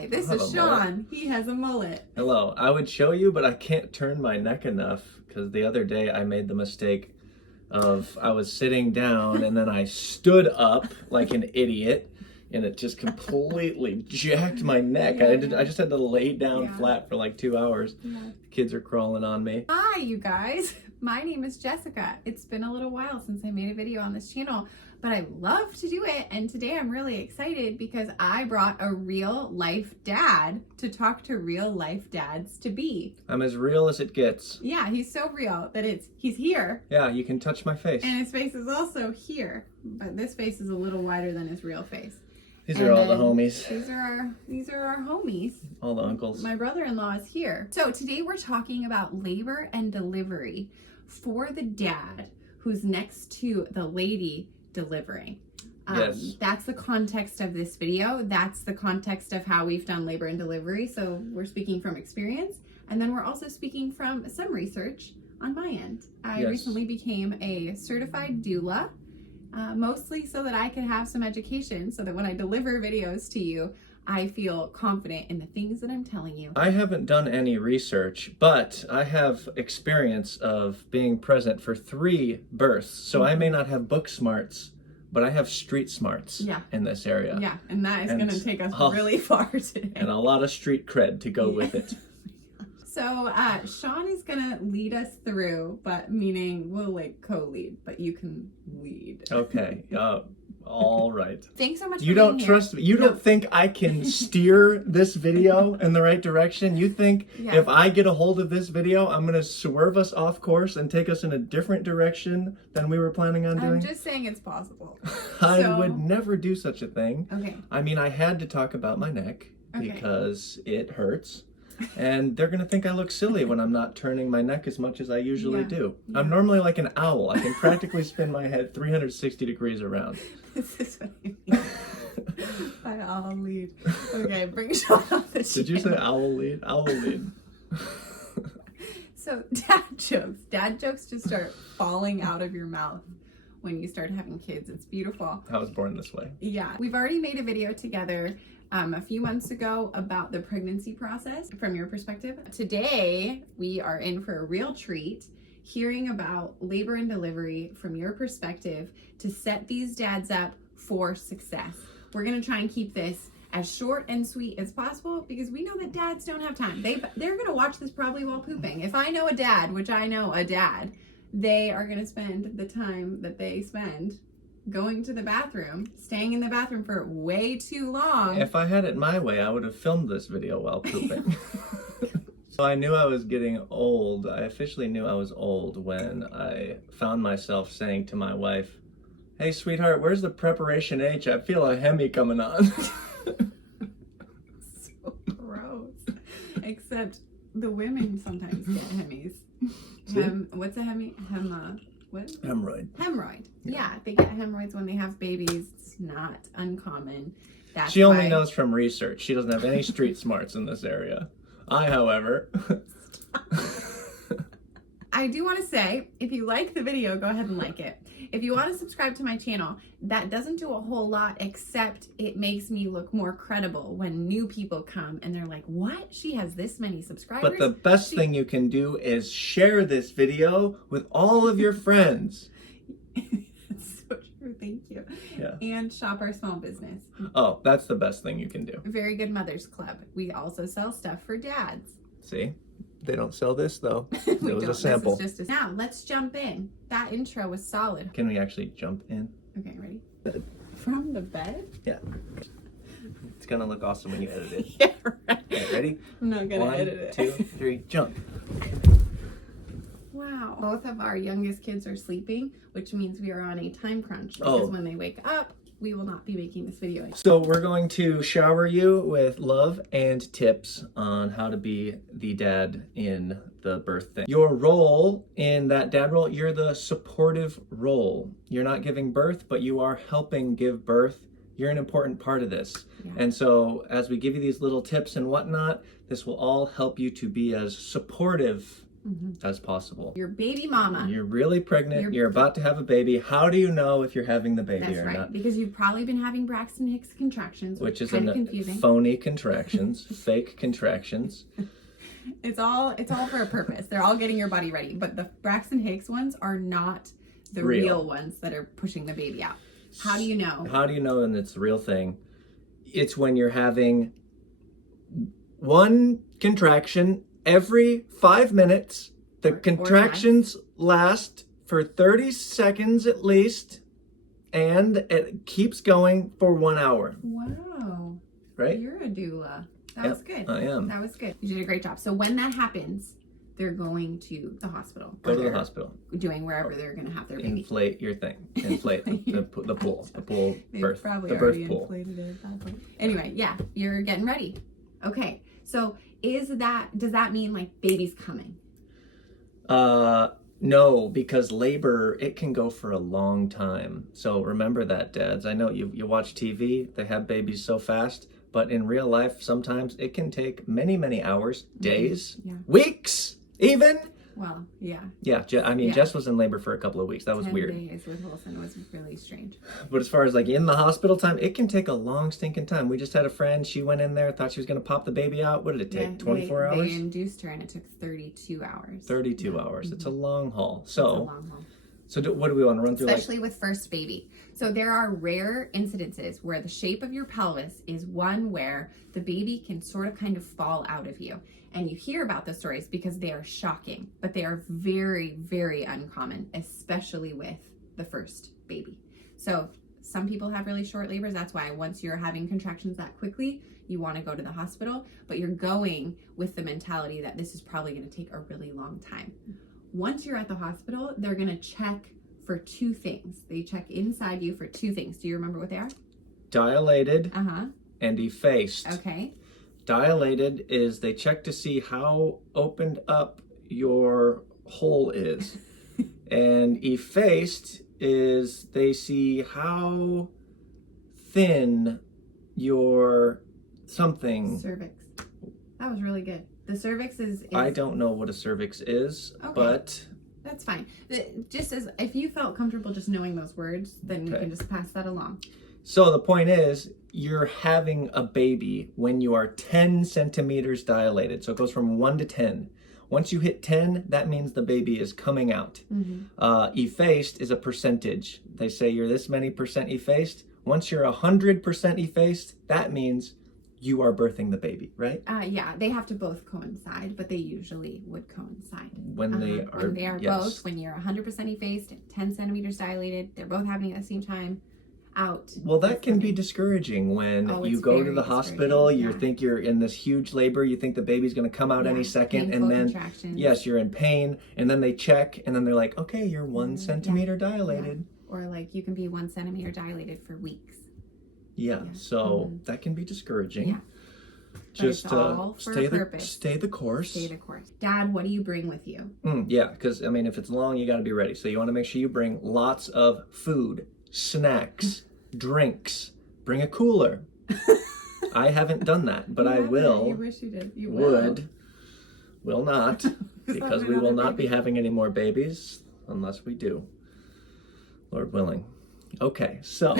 Hi, this is Shaun. He has a mullet. Hello. I would show you, but I can't turn my neck enough because the other day I made the mistake of I was sitting down and then I stood up like an idiot and it just completely jacked my neck. Yeah. I just had to lay down flat for like 2 hours. Yeah. The kids are crawling on me. Hi, you guys. My name is Jessica. It's been a little while since I made a video on this channel, but I love to do it. And today I'm really excited because I brought a real life dad to talk to real life dads to be. I'm as real as it gets. Yeah, he's so real that he's here. Yeah, you can touch my face. And his face is also here, but this face is a little wider than his real face. These are all the homies. These are our homies. All the uncles. My brother-in-law is here. So today we're talking about labor and delivery for the dad who's next to the lady delivering. Yes. That's the context of this video. That's the context of how we've done labor and delivery. So we're speaking from experience, and then we're also speaking from some research on my end. I recently became a certified doula. Mostly so that I could have some education so that when I deliver videos to you, I feel confident in the things that I'm telling you. I haven't done any research, but I have experience of being present for 3 births. So I may not have book smarts, but I have street smarts in this area. Yeah, and that is going to take us really far today. And a lot of street cred to go with it. So Shaun is going to lead us through, but meaning we'll like co-lead, but you can lead. Okay. All right. Thanks so much for You don't trust me. You don't think I can steer this video in the right direction? You think if I get a hold of this video, I'm going to swerve us off course and take us in a different direction than we were planning on doing? I'm just saying it's possible. I would never do such a thing. Okay. I mean, I had to talk about my neck because it hurts. And they're going to think I look silly when I'm not turning my neck as much as I usually do. I'm normally like an owl. I can practically spin my head 360 degrees around. This is what I mean by owl lead. Okay, bring Shaun off the channel. Did you say owl lead? Owl lead. So dad jokes. Dad jokes just start falling out of your mouth when you start having kids. It's beautiful. I was born this way. Yeah. We've already made a video together a few months ago about the pregnancy process from your perspective. Today, we are in for a real treat, hearing about labor and delivery from your perspective to set these dads up for success. We're going to try and keep this as short and sweet as possible because we know that dads don't have time. They're going to watch this probably while pooping. If I know a dad, which I know a dad, they are going to spend the time that they spend going to the bathroom, staying in the bathroom for way too long. If I had it my way, I would have filmed this video while pooping. So I knew I was getting old. I officially knew I was old when I found myself saying to my wife, "Hey, sweetheart, where's the preparation H? I feel a Hemi coming on." So gross. Except the women sometimes get Hemis. What's a Hemi? What? Hemorrhoid. Yeah, they get hemorrhoids when they have babies. It's not uncommon. That's she only knows from research. She doesn't have any street smarts in this area. I, however... I do want to say, if you like the video, go ahead and like it. If you want to subscribe to my channel, that doesn't do a whole lot except it makes me look more credible when new people come and they're like, what? She has this many subscribers? But the best thing you can do is share this video with all of your friends. That's so true. Thank you. Yeah. And shop our small business. Oh, that's the best thing you can do. Very Good Mothers Club. We also sell stuff for dads. See? They don't sell this though. It was a sample. Now, let's jump in. That intro was solid. Can we actually jump in? Okay, ready? From the bed? Yeah. It's gonna look awesome when you edit it. Yeah, right. Okay, ready? I'm not gonna edit it. 1, 2, 3, jump. Wow. Both of our youngest kids are sleeping, which means we are on a time crunch because when they wake up, we will not be making this video anymore. So we're going to shower you with love and tips on how to be the dad in the birth thing. Your role in that dad role, you're the supportive role. You're not giving birth, but you are helping give birth. You're an important part of this. Yeah. And so as we give you these little tips and whatnot, this will all help you to be as supportive as possible. Your baby mama. You're really pregnant. You're about to have a baby. How do you know if you're having the baby That's or right, not? because you've probably been having Braxton Hicks contractions, Which is kind of confusing. Phony contractions, fake contractions. It's all for a purpose. They're all getting your body ready, but the Braxton Hicks ones are not the real ones that are pushing the baby out. How do you know? How do you know when it's the real thing? It's when you're having one contraction every 5 minutes. The contractions last for 30 seconds at least, and it keeps going for 1 hour. Wow. Right? You're a doula. That was good. I am. That was good. You did a great job. So when that happens, they're going to the hospital. Go to the hospital. Doing wherever they're going to have their baby. Inflate your thing. Inflate the pool. The pool birth. Probably the birth already pool. inflated it at that point. Anyway, yeah, you're getting ready. Okay. So does that mean like baby's coming? No, because labor, it can go for a long time. So remember that, dads. I know you watch TV, they have babies so fast, but in real life, sometimes it can take many, many hours, days, weeks, even. Well, yeah. Yeah, Jess was in labor for a couple of weeks. That was 10 weird. days with Wilson was really strange. But as far as like in the hospital time, it can take a long stinking time. We just had a friend, she went in there, thought she was going to pop the baby out. What did it take, 24 hours? They induced her and it took 32 hours. 32 hours. It's a long haul. It's a long haul. So what do we want to run through? Especially with first baby. So there are rare incidences where the shape of your pelvis is one where the baby can sort of kind of fall out of you. And you hear about those stories because they are shocking, but they are very, very uncommon, especially with the first baby. So some people have really short labors. That's why once you're having contractions that quickly, you want to go to the hospital, but you're going with the mentality that this is probably going to take a really long time. Once you're at the hospital, they're going to check for 2 things. They check inside you for 2 things. Do you remember what they are? Dilated and effaced. Okay. Dilated is they check to see how opened up your hole is. And effaced is they see how thin your something. Cervix. That was really good. The cervix is I don't know what a cervix is, but that's fine. Just as if you felt comfortable just knowing those words, then you can just pass that along. So the point is, you're having a baby when you are 10 centimeters dilated. So it goes from 1 to 10. Once you hit 10, that means the baby is coming out. Effaced is a percentage. They say you're this many percent effaced. Once you're 100% effaced, that means you are birthing the baby, right? Yeah, they have to both coincide, but they usually would coincide. When they are both, when you're 100% effaced, 10 centimeters dilated, they're both happening at the same time. Out. Well, that can be discouraging when you go to the hospital, you think you're in this huge labor, you think the baby's going to come out any second, and then yes, you're in pain, and then they check, and then they're like, okay, you're 1 centimeter dilated. Or like you can be 1 centimeter dilated for weeks. So that can be discouraging. Just stay the course. Stay the course. Dad, what do you bring with you? Because if it's long, you got to be ready. So you want to make sure you bring lots of food, snacks, drinks. Bring a cooler. I haven't done that, but I will. You wish you did. You will not, because we will not be having any more babies unless we do, Lord willing. Okay, so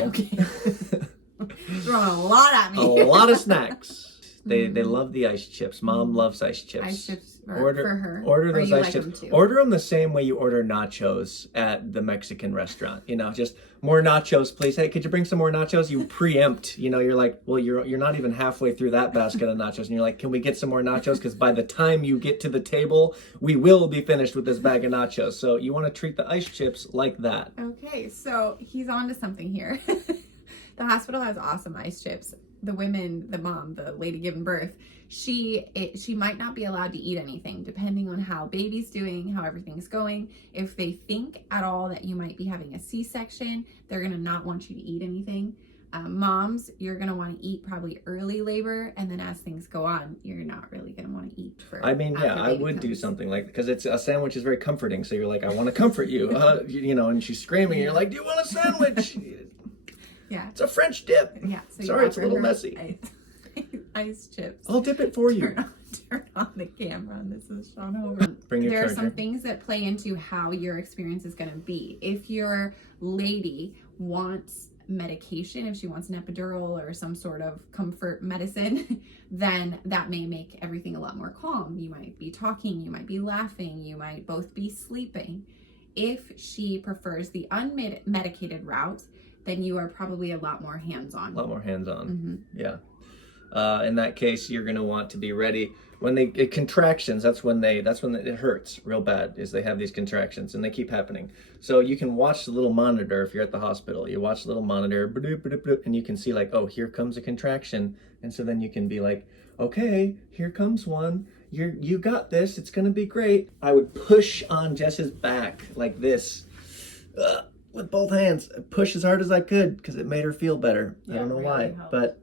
throwing a lot at me. A lot of snacks. They love the ice chips. Mom loves ice chips. Ice chips for her. Order those ice chips. Order them the same way you order nachos at the Mexican restaurant. Just more nachos, please. Hey, could you bring some more nachos? You preempt. You're like, well, you're not even halfway through that basket of nachos, and you're like, can we get some more nachos? Because by the time you get to the table, we will be finished with this bag of nachos. So you want to treat the ice chips like that. Okay, so he's on to something here. The hospital has awesome ice chips. The women, the mom, the lady giving birth, she might not be allowed to eat anything depending on how baby's doing, how everything's going. If they think at all that you might be having a C-section, they're gonna not want you to eat anything. Moms, you're gonna want to eat probably early labor, and then as things go on, you're not really gonna want to eat for. I would do something like, because it's a sandwich is very comforting. So you're like, I want to comfort you, and she's screaming. You're like, do you want a sandwich? Yeah. It's a French dip. Yeah. So sorry, it's a little messy. Ice chips. I'll dip it for you. Turn on the camera, and this is Shaun over. Bring your There are charger. some things that play into how your experience is going to be. If your lady wants medication, if she wants an epidural or some sort of comfort medicine, then that may make everything a lot more calm. You might be talking, you might be laughing, you might both be sleeping. If she prefers the unmedicated route, then you are probably a lot more hands-on. A lot more hands-on. Mm-hmm. Yeah. In that case, you're going to want to be ready when they contractions. That's when it hurts real bad, is they have these contractions and they keep happening. So you can watch the little monitor. If you're at the hospital, you watch the little monitor, and you can see like, oh, here comes a contraction. And so then you can be like, okay, here comes one. You got this. It's going to be great. I would push on Jess's back like this. With both hands, push as hard as I could because it made her feel better. Yeah, I don't know really why, helps. but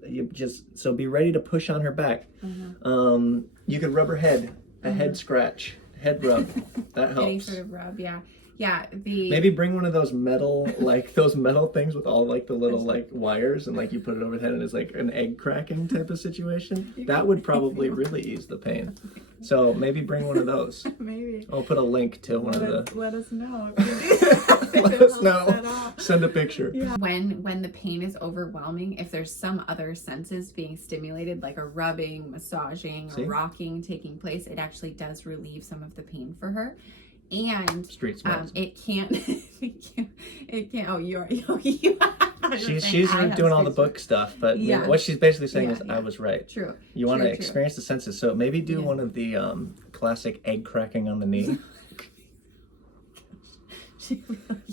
so be ready to push on her back. You could rub her head, a head scratch, head rub. That helps. Any sort of rub, yeah. Yeah, Maybe bring one of those metal, like those metal things with all like the little like wires, and like you put it over the head and it's like an egg cracking type of situation. That would probably really ease the pain. So maybe bring one of those. Maybe. I'll put a link to one of the. Let us know. If you do. Let us know. Send a picture. Yeah. When the pain is overwhelming, if there's some other senses being stimulated, like a rubbing, massaging, or rocking taking place, it actually does relieve some of the pain for her. And Street smarts. it can't. It can't. Oh, you. She's doing all the book stuff, but what she's basically saying is, I was right. True. You want to experience the senses, so maybe do one of the classic egg cracking on the knee.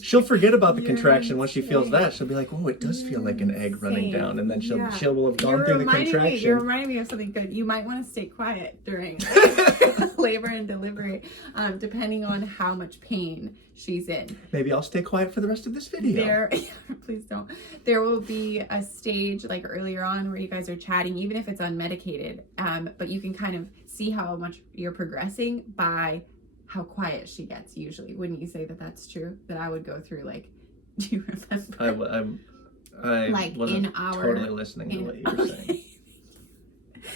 She'll forget about the contraction once she feels that. She'll be like, "Oh, it does feel like an egg running down," and then she'll have gone through the contraction. You're reminding me of something good. You might want to stay quiet during labor and delivery, depending on how much pain she's in. Maybe I'll stay quiet for the rest of this video. Please don't. There will be a stage like earlier on where you guys are chatting, even if it's unmedicated, but you can kind of see how much you're progressing by how quiet she gets usually. Wouldn't you say that that's true? That I would go through, like, do you remember? I like wasn't totally listening to what you were saying.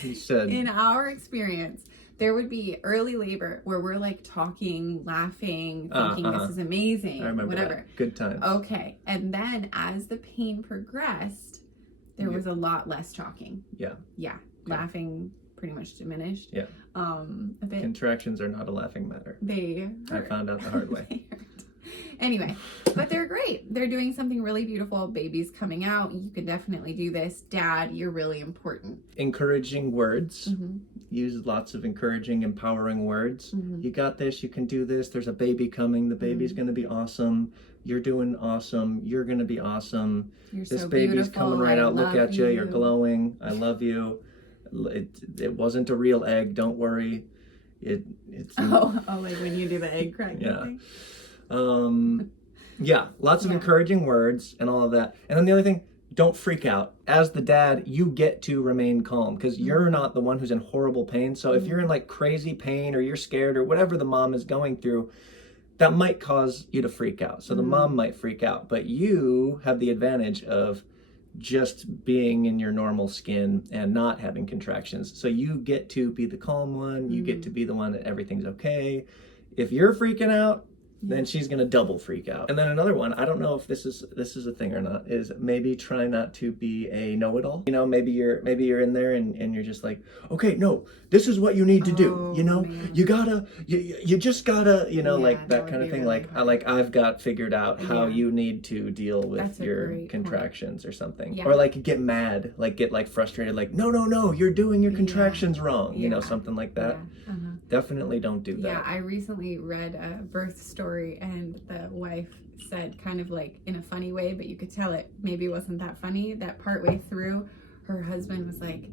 You said in our experience, there would be early labor where we're like talking, laughing, thinking this is amazing, I remember whatever. That. Good times. Okay, and then as the pain progressed, there was a lot less talking. Yeah. Laughing pretty much diminished. Yeah. A bit. Contractions are not a laughing matter. They hurt. I found out the hard way. Anyway, but they're great. They're doing something really beautiful. Baby's coming out. You can definitely do this. Dad, you're really important. Encouraging words. Use lots of encouraging, empowering words. You got this. You can do this. There's a baby coming. The baby's going to be awesome. You're doing awesome. You're going to be awesome. This baby's coming right out. Look at you. You're glowing. I love you. It wasn't a real egg. Don't worry. It's like when you do the egg cracking thing? Lots of encouraging words and all of that. And then the other thing, don't freak out. As the dad, you get to remain calm because you're not the one who's in horrible pain. So if you're in like crazy pain or you're scared or whatever the mom is going through, that might cause you to freak out. So the mom might freak out, but you have the advantage of just being in your normal skin and not having contractions. So you get to be the calm one. You get to be the one that everything's okay. If you're freaking out, then she's gonna double freak out. And then another one, I don't know if this is a thing or not, is maybe try not to be a know-it-all. You know, maybe you're in there and you're just like, okay, no, this is what you need to do. You know, you just gotta, like that kind of thing. Really I've got figured out how you need to deal with your contractions or something. Yeah. Or like get mad, like get like frustrated, like, no, you're doing your contractions wrong. You know, something like that. Definitely don't do that. Yeah, I recently read a birth story and the wife said, kind of like in a funny way, but you could tell it maybe wasn't that funny, that partway through her husband was like,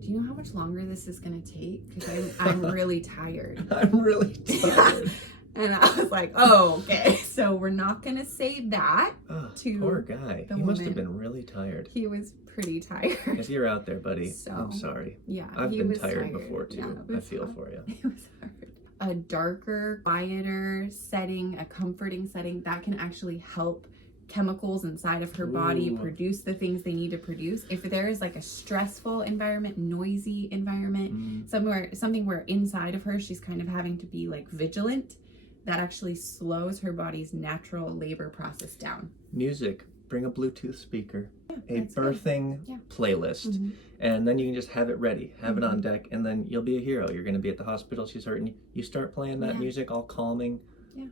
do you know how much longer this is going to take? Because I'm really tired. I'm really tired. And I was like, oh, okay. So we're not going to say that to poor guy. He must have been really tired. He was pretty tired. If you're out there, buddy, So, I'm sorry. Yeah. I've been tired before too. Yeah, I feel for you. It was hard. A darker, quieter setting, a comforting setting, that can actually help chemicals inside of her body Ooh. produce the things they need to produce. If there is like a stressful environment, noisy environment, something where inside of her she's kind of having to be like vigilant, that actually slows her body's natural labor process down. Music. Bring a Bluetooth speaker, a that's birthing playlist, and then you can just have it ready, have it on deck, and then you'll be a hero. You're going to be at the hospital, she's hurting. You start playing that music, all calming. Yeah.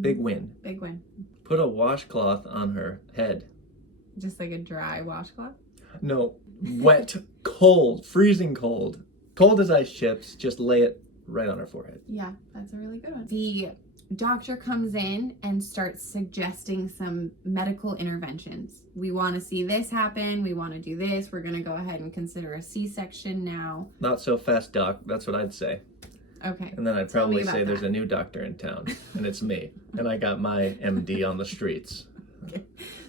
Big win. Big win. Put a washcloth on her head. Just like a dry washcloth? No, wet, cold, freezing cold. Cold as ice chips, just lay it right on her forehead. Yeah, that's a really good one. The doctor comes in and starts suggesting some medical interventions. We want to see this happen. We want to do this. We're going to go ahead and consider a C-section now. Not so fast, doc. That's what I'd say. Okay. And then I'd Tell me probably about say there's that. a new doctor in town, and it's me. And I got my MD on the streets. Okay.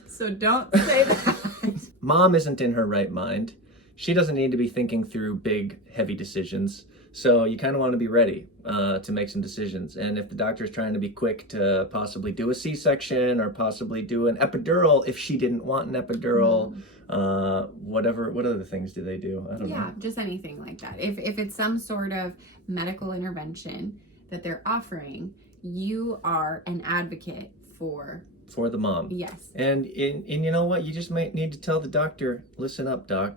So don't say that. Mom isn't in her right mind. She doesn't need to be thinking through big, heavy decisions. So you kind of want to be ready to make some decisions. And if the doctor's trying to be quick to possibly do a C-section or possibly do an epidural, if she didn't want an epidural, what other things do they do? I don't know. Yeah, just anything like that. If it's some sort of medical intervention that they're offering, you are an advocate for For the mom. Yes. And you know what? You just might need to tell the doctor, listen up, doc.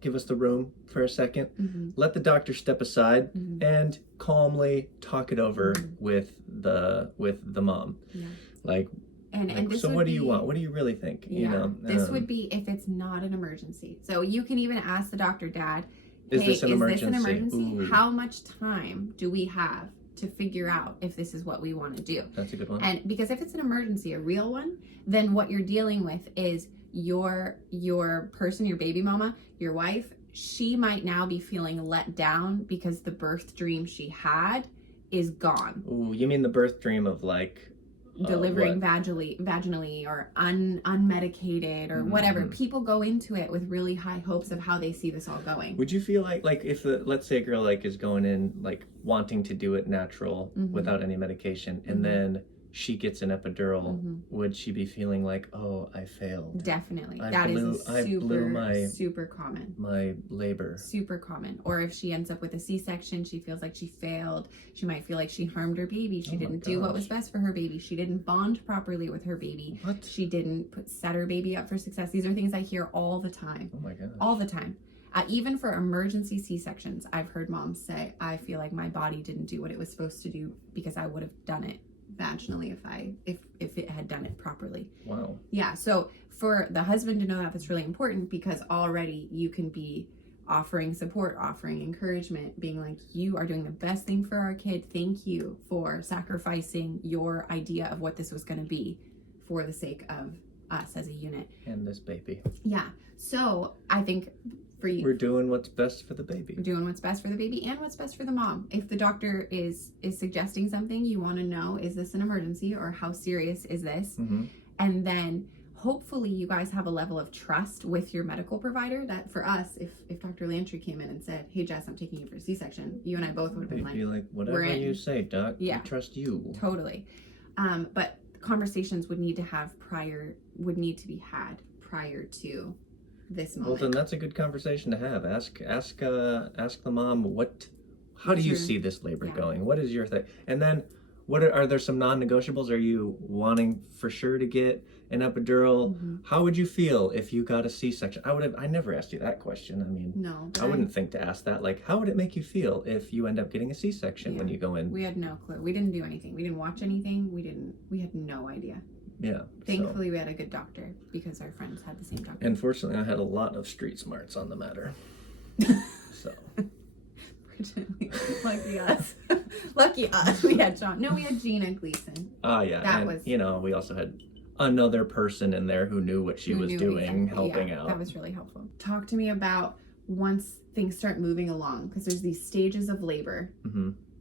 Give us the room for a second. Let the doctor step aside and calmly talk it over with the mom. Yeah. Like, and this so would what do be, you want? What do you really think? Yeah, You know, this would be if it's not an emergency. So you can even ask the doctor, Dad, Is hey, this an emergency? Ooh. How much time do we have to figure out if this is what we want to do? That's a good one. And because if it's an emergency, a real one, then what you're dealing with is your person, your baby mama, your wife, she might now be feeling let down because the birth dream she had is gone. Ooh, you mean the birth dream of like delivering vaginally or unmedicated or whatever. People go into it with really high hopes of how they see this all going. Would you feel like if let's say a girl like is going in like wanting to do it natural without any medication, and then she gets an epidural, would she be feeling like, oh, I failed? Definitely. I blew super common. My labor. Super common. Or if she ends up with a C-section, she feels like she failed. She might feel like she harmed her baby. She didn't do what was best for her baby. She didn't bond properly with her baby. What? She didn't set her baby up for success. These are things I hear all the time. Oh my gosh. All the time. Even for emergency C-sections, I've heard moms say, I feel like my body didn't do what it was supposed to do because I would have done it vaginally if it had done it properly. Wow. Yeah, so for the husband to know that, that's really important, because already you can be offering support, offering encouragement, being like, you are doing the best thing for our kid. Thank you for sacrificing your idea of what this was going to be for the sake of us as a unit. And this baby. Yeah. So I think for you, we're doing what's best for the baby. we're doing what's best for the baby and what's best for the mom. If the doctor is suggesting something, you want to know, is this an emergency, or how serious is this? And then hopefully you guys have a level of trust with your medical provider that, for us, if Dr. Lantry came in and said, hey Jess, I'm taking you for a C-section, you and I both would have been You'd be like, whatever you say, doc. Yeah. We trust you. Totally. But conversations would need to be had prior to this moment. Well, then that's a good conversation to have. Ask the mom, how do you see this labor going? What is your thing? And then are there some non-negotiables? Are you wanting for sure to get an epidural? How would you feel if you got a C-section? I never asked you that question. I mean, no, I wouldn't think to ask that. Like, how would it make you feel if you end up getting a C-section when you go in? We had no clue. We didn't do anything. We didn't watch anything. We had no idea. Yeah. Thankfully, we had a good doctor, because our friends had the same doctor. And fortunately, I had a lot of street smarts on the matter. So. Fortunately, lucky us. Lucky us. We had Shaun. No, we had Gina Gleason. Oh, yeah. We also had another person in there who knew what she was doing, helping out. That was really helpful. Talk to me about once things start moving along, because there's these stages of labor.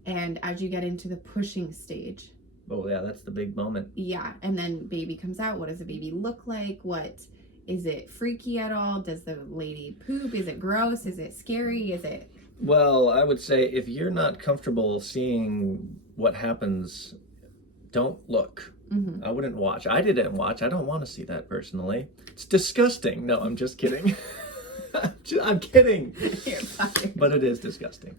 And as you get into the pushing stage. Oh, yeah, that's the big moment. Yeah, and then baby comes out. What does the baby look like? Is it freaky at all? Does the lady poop? Is it gross? Is it scary? Well, I would say if you're not comfortable seeing what happens, don't look. Mm-hmm. I wouldn't watch. I didn't watch. I don't want to see that personally. It's disgusting. No, I'm just kidding. I'm kidding. You're fired. But it is disgusting.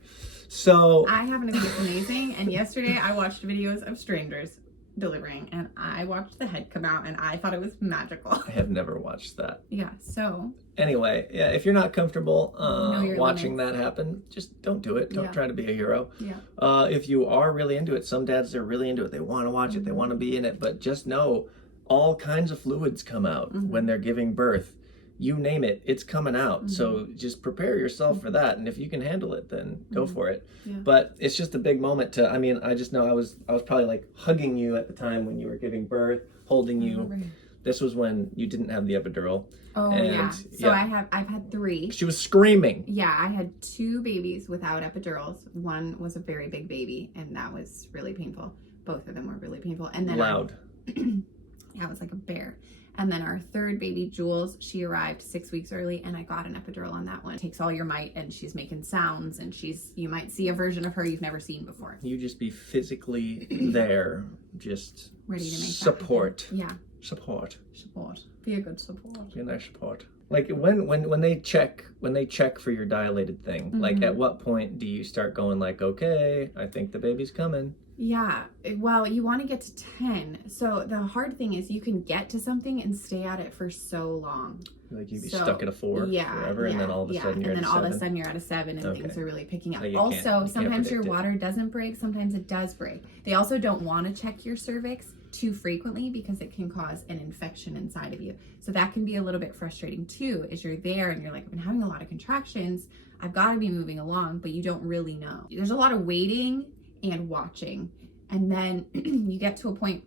So I happen to think it's amazing. And yesterday I watched videos of strangers delivering, and I watched the head come out, and I thought it was magical. I have never watched that. Yeah, so Anyway, yeah, if you're not comfortable know your watching limits. that happen, just don't do it. Don't Yeah. try to be a hero. yeah. If you are really into it, some dads are really into it. They want to watch it. They want to be in it. But just know all kinds of fluids come out when they're giving birth. You name it, it's coming out. So just prepare yourself for that. And if you can handle it, then go for it. Yeah. But it's just a big moment to, I mean, I just know I was probably like hugging you at the time when you were giving birth, holding you. Right. This was when you didn't have the epidural. Oh And, yeah. So yeah. I've had 3. She was screaming. Yeah, I had 2 babies without epidurals. One was a very big baby, and that was really painful. Both of them were really painful. And then Loud. Yeah, it was like a bear. And then our 3rd baby, Jules, she arrived 6 weeks early, and I got an epidural on that one. It takes all your might, and she's making sounds, and you might see a version of her you've never seen before. You just be physically there, just Ready to make support. that happen. Support. Support. Be a good support. Be a nice support. Like when they check for your dilated thing, like at what point do you start going like, okay, I think the baby's coming? Yeah, well, you want to get to 10. So the hard thing is you can get to something and stay at it for so long. Like you'd be stuck at a 4 forever, and then all of a sudden you're at a 7. And then all of a sudden you're at a 7, and things are really picking up. So you Also, can't sometimes your predict it. water doesn't break, sometimes it does break. They also don't want to check your cervix too frequently because it can cause an infection inside of you. So that can be a little bit frustrating too, is you're there and you're like, I've been having a lot of contractions, I've got to be moving along, but you don't really know. There's a lot of waiting and watching. And then you get to a point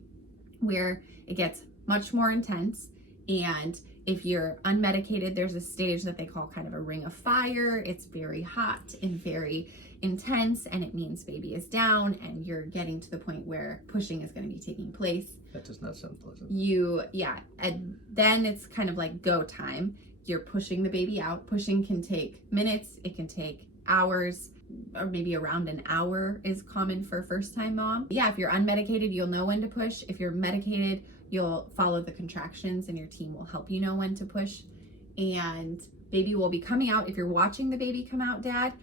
where it gets much more intense. And if you're unmedicated, there's a stage that they call kind of a ring of fire. It's very hot and very intense, and it means baby is down, and you're getting to the point where pushing is going to be taking place. That does not sound pleasant. And then it's kind of like go time. You're pushing the baby out. Pushing can take minutes. It can take hours, or maybe around an hour is common for a first-time mom. Yeah, if you're unmedicated, you'll know when to push. If you're medicated, you'll follow the contractions, and your team will help you know when to push. And baby will be coming out. If you're watching the baby come out, Dad,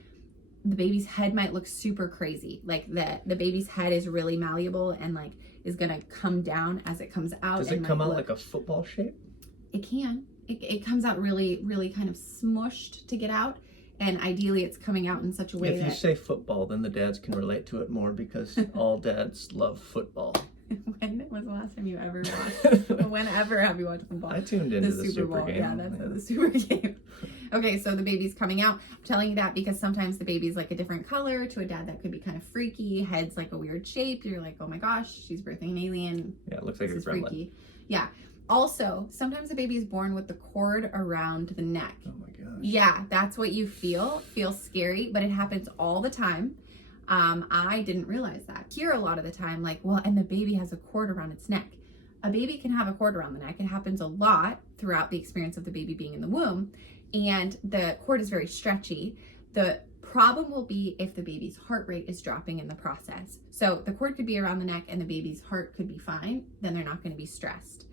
the baby's head might look super crazy. Like the baby's head is really malleable and like is gonna come down as it comes out. Does it come out like a football shape? It can. It comes out really, really kind of smushed to get out. And ideally it's coming out in such a way If you say football, then the dads can relate to it more, because all dads love football. When was the last time you ever watched? Whenever have you watched football? I tuned into the Super Bowl. game. Yeah, that's the Super game. Okay, so the baby's coming out. I'm telling you that because sometimes the baby's like a different color. To a dad, that could be kind of freaky. Head's like a weird shape. You're like, oh my gosh, she's birthing an alien. Yeah, it looks like This a is gremlin. freaky. Yeah. Also, sometimes the baby is born with the cord around the neck. Oh my gosh. Yeah, that's what you feel. Feels scary, but it happens all the time. I didn't realize that. Here a lot of the time, like, well, and the baby has a cord around its neck. A baby can have a cord around the neck. It happens a lot throughout the experience of the baby being in the womb, and the cord is very stretchy. The problem will be if the baby's heart rate is dropping in the process. So the cord could be around the neck and the baby's heart could be fine, then they're not going to be stressed.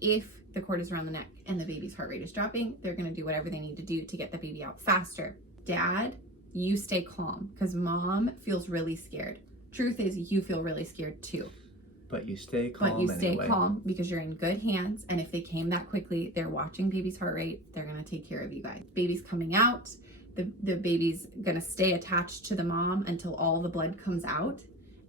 If the cord is around the neck and the baby's heart rate is dropping, they're going to do whatever they need to do to get the baby out faster. Dad, you stay calm, because mom feels really scared. Truth is, you feel really scared too. But you stay calm. But you stay anyway. calm because you're in good hands. And if they came that quickly, they're watching baby's heart rate. They're going to take care of you guys. Baby's coming out. The baby's going to stay attached to the mom until all the blood comes out.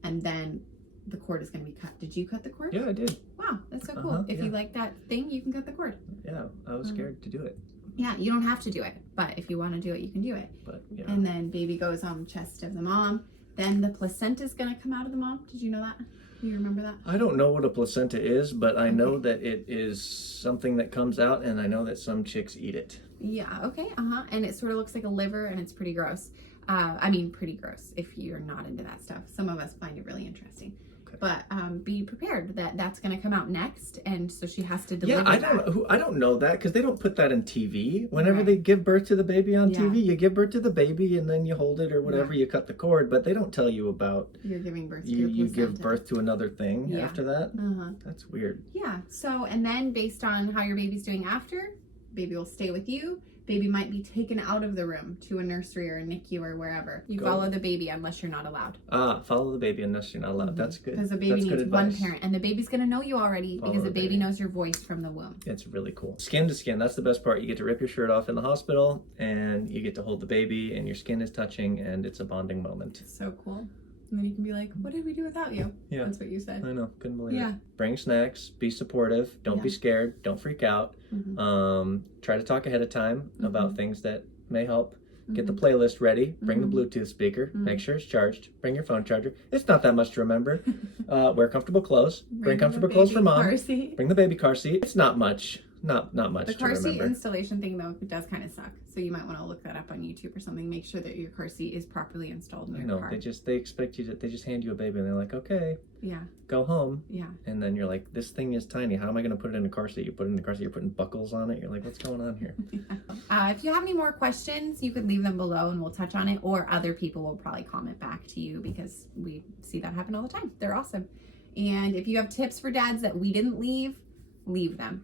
And then the cord is going to be cut. Did you cut the cord? Yeah, I did. Wow, that's so cool. If you like that thing, you can cut the cord. Yeah, I was scared to do it. Yeah, you don't have to do it. But if you want to do it, you can do it. But yeah. And then baby goes on the chest of the mom. Then the placenta is going to come out of the mom. Did you know that? Do you remember that? I don't know what a placenta is, but I know that it is something that comes out, and I know that some chicks eat it. Yeah, okay, And it sort of looks like a liver, and it's pretty gross. Pretty gross if you're not into that stuff. Some of us find it really interesting. But be prepared that that's going to come out next, and so she has to deliver. Yeah, that. I don't know that because they don't put that in TV. Whenever Right. they give birth to the baby on Yeah. TV, you give birth to the baby and then you hold it or whatever. Yeah. You cut the cord, but they don't tell you about You're giving birth to you your give placenta. birth to another thing Yeah. after that. Uh-huh. That's weird. Yeah. So, and then based on how your baby's doing after, baby will stay with you. Baby might be taken out of the room to a nursery or a NICU or wherever. You follow the baby unless you're not allowed. Follow the baby unless you're not allowed. That's good. Because the baby That's good needs one advice. parent, and the baby's going to know you already Follow because the the baby baby. knows your voice from the womb. It's really cool. Skin to skin, that's the best part. You get to rip your shirt off in the hospital and you get to hold the baby and your skin is touching and it's a bonding moment. So cool. And then you can be like, what did we do without you? Yeah. That's what you said. I know, couldn't believe Yeah. it. Bring snacks, be supportive, don't be Yeah. scared, don't freak out. Mhm. Try to talk ahead of time about things that may help. Get the Mhm. playlist ready, bring the Mhm. Bluetooth speaker, Mhm. make sure it's charged, bring your phone charger. It's not that much to remember. Wear comfortable clothes, bring the comfortable clothes for baby mom, car seat. bring the baby car seat. It's not much, not much The to car seat remember. installation thing, though, does kind of suck. So you might want to look that up on YouTube or something. Make sure that your car seat is properly installed in I your know, car. they expect you to, they just hand you a baby and they're like, okay, Yeah, go home. yeah. And then you're like, this thing is tiny. How am I going to put it in a car seat? You put it in the car seat, you're putting buckles on it. You're like, what's going on here? If you have any more questions, you could leave them below and we'll touch on it, or other people will probably comment back to you because we see that happen all the time. They're awesome. And if you have tips for dads that we didn't leave them.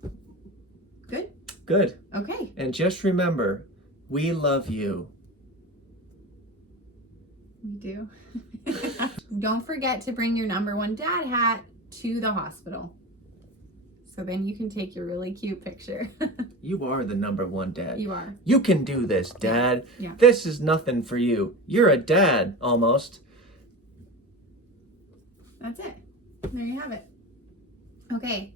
Good? Good. Okay. And just remember, we love you. We do. Don't forget to bring your #1 dad hat to the hospital. So then you can take your really cute picture. You are the #1 dad. You are. You can do this, Dad. Yeah. This is nothing for you. You're a dad, almost. That's it. There you have it. Okay.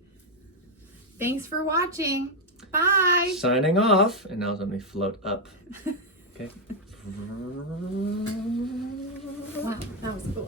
Thanks for watching. Bye. Signing off. And now let me float up. Okay. Wow, that was cool.